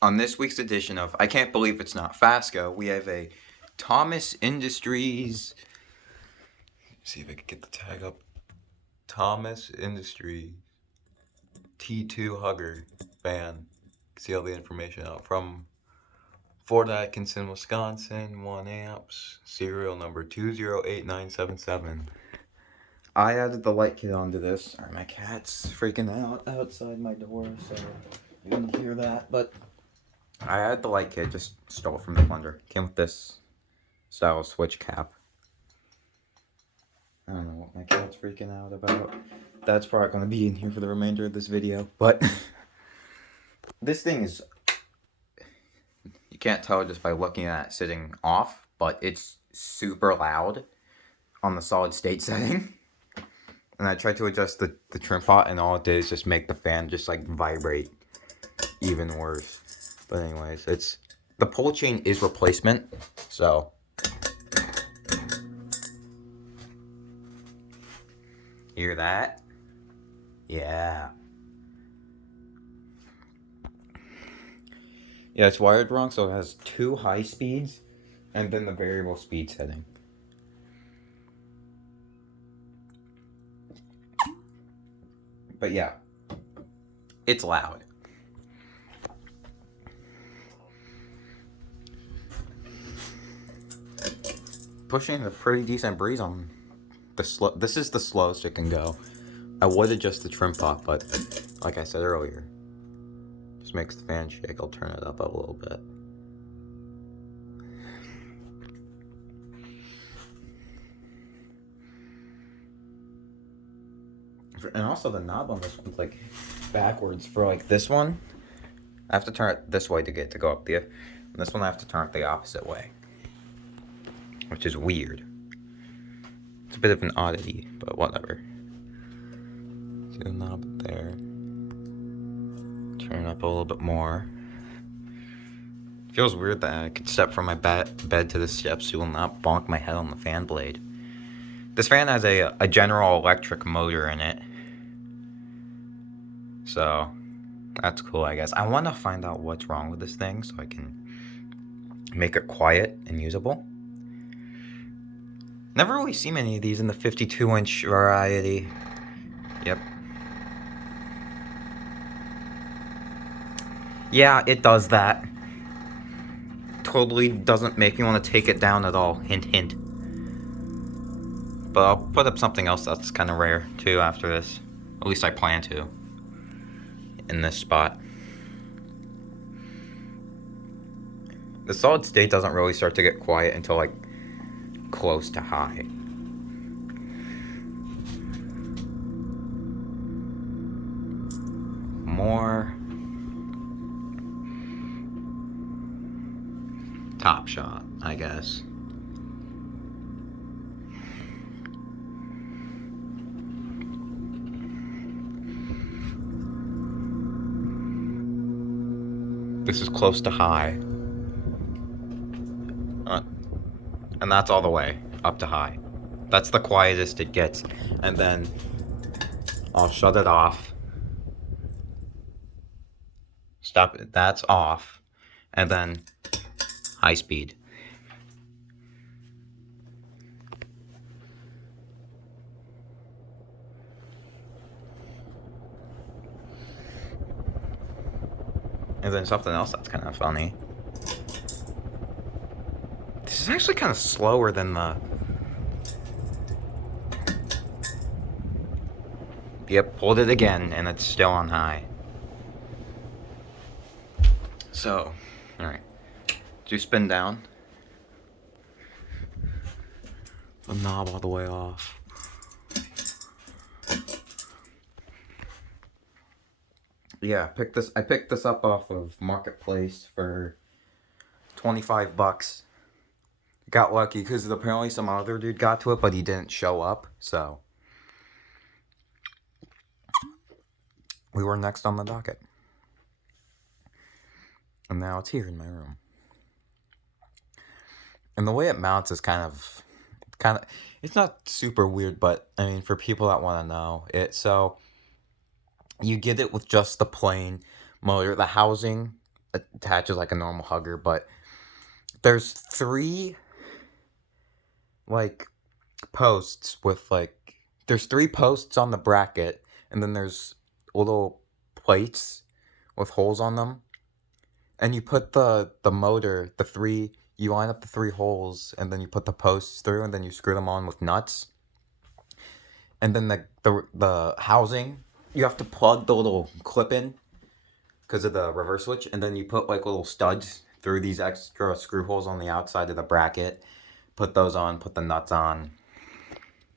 On this week's edition of I Can't Believe It's Not Fasco, we have a Thomas Industries. See if I can get the tag up. Thomas Industries T2 Hugger fan. See all the information out from Fort Atkinson, Wisconsin. 1 amps. Serial number 208977. I added the light kit onto this. Sorry, my cat's freaking out outside my door, so you can hear that. But I added the light kit, just stole it from the plunder. Came with this style switch cap. I don't know what my cat's freaking out about. That's probably going to be in here for the remainder of this video. But this thing is, you can't tell just by looking at it sitting off, but it's super loud on the solid state setting. And I tried to adjust the trim pot, and all it did is just make the fan just like vibrate even worse. But anyways, the pole chain is replacement, so hear that? Yeah. Yeah, it's wired wrong, so it has 2 high speeds and then the variable speed setting. But yeah, it's loud. Pushing a pretty decent breeze on the this is the slowest it can go. I would adjust the trim pot, but like I said earlier, just makes the fan shake. I'll turn it up a little bit. And also the knob on this one's like backwards. For like this one, I have to turn it this way to get to go up there. And this one I have to turn it the opposite way, which is weird. It's a bit of an oddity, but whatever. See the knob there. Turn it up a little bit more. It feels weird that I could step from my bed to the step stool and not bonk my head on the fan blade. This fan has a General Electric motor in it. So, that's cool, I guess. I want to find out what's wrong with this thing so I can make it quiet and usable. Never really seen many of these in the 52-inch variety. Yep. Yeah, it does that. Totally doesn't make me want to take it down at all. Hint, hint. But I'll put up something else that's kind of rare, too, after this. At least I plan to. In this spot. The solid state doesn't really start to get quiet until, like, close to high. More. Top shot, I guess. This is close to high. And that's all the way up to high. That's the quietest it gets. And then I'll shut it off. Stop it. That's off. And then high speed. And then something else that's kind of funny. This is actually kind of slower than the... Yep, pulled it again, and it's still on high. So, alright. Do spin down. The knob all the way off. Yeah, I picked this up off of Marketplace for $25. Got lucky because apparently some other dude got to it, but he didn't show up, so we were next on the docket. And now it's here in my room. And the way it mounts is kind of, it's not super weird, but I mean, for people that want to know so you get it with just the plain motor. The housing attaches like a normal hugger, but there's 3 like posts with like there's 3 posts on the bracket, and then there's little plates with holes on them, and you put the motor, you line up the 3 holes, and then you put the posts through, and then you screw them on with nuts. And then the housing, you have to plug the little clip in because of the reverse switch, and then you put like little studs through these extra screw holes on the outside of the bracket. Put those on, put the nuts on,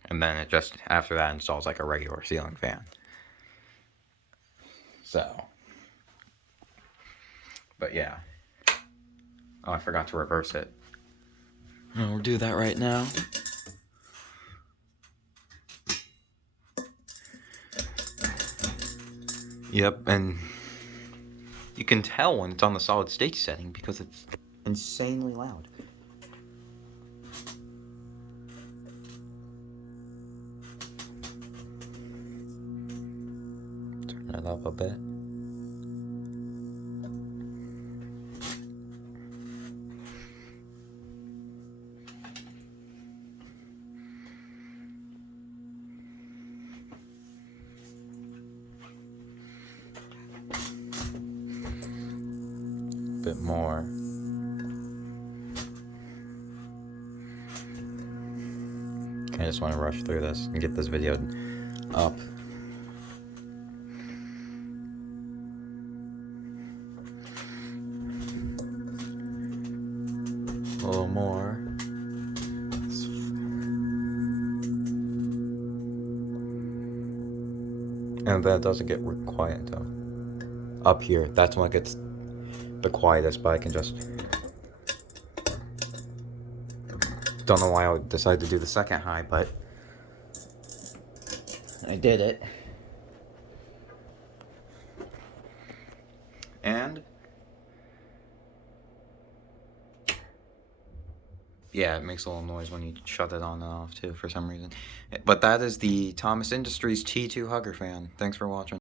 and then it just, after that, installs like a regular ceiling fan. So, but yeah. Oh, I forgot to reverse it. We'll do that right now. Yep, and you can tell when it's on the solid state setting because it's insanely loud. Turn it up a bit. Bit more. I just want to rush through this and get this video up. A little more. And that doesn't get quiet until up here. That's when it gets the quietest, but I can just... Don't know why I decided to do the second high, but I did it. And yeah, it makes a little noise when you shut it on and off too for some reason. But that is the Thomas Industries T2 Hugger fan. Thanks for watching.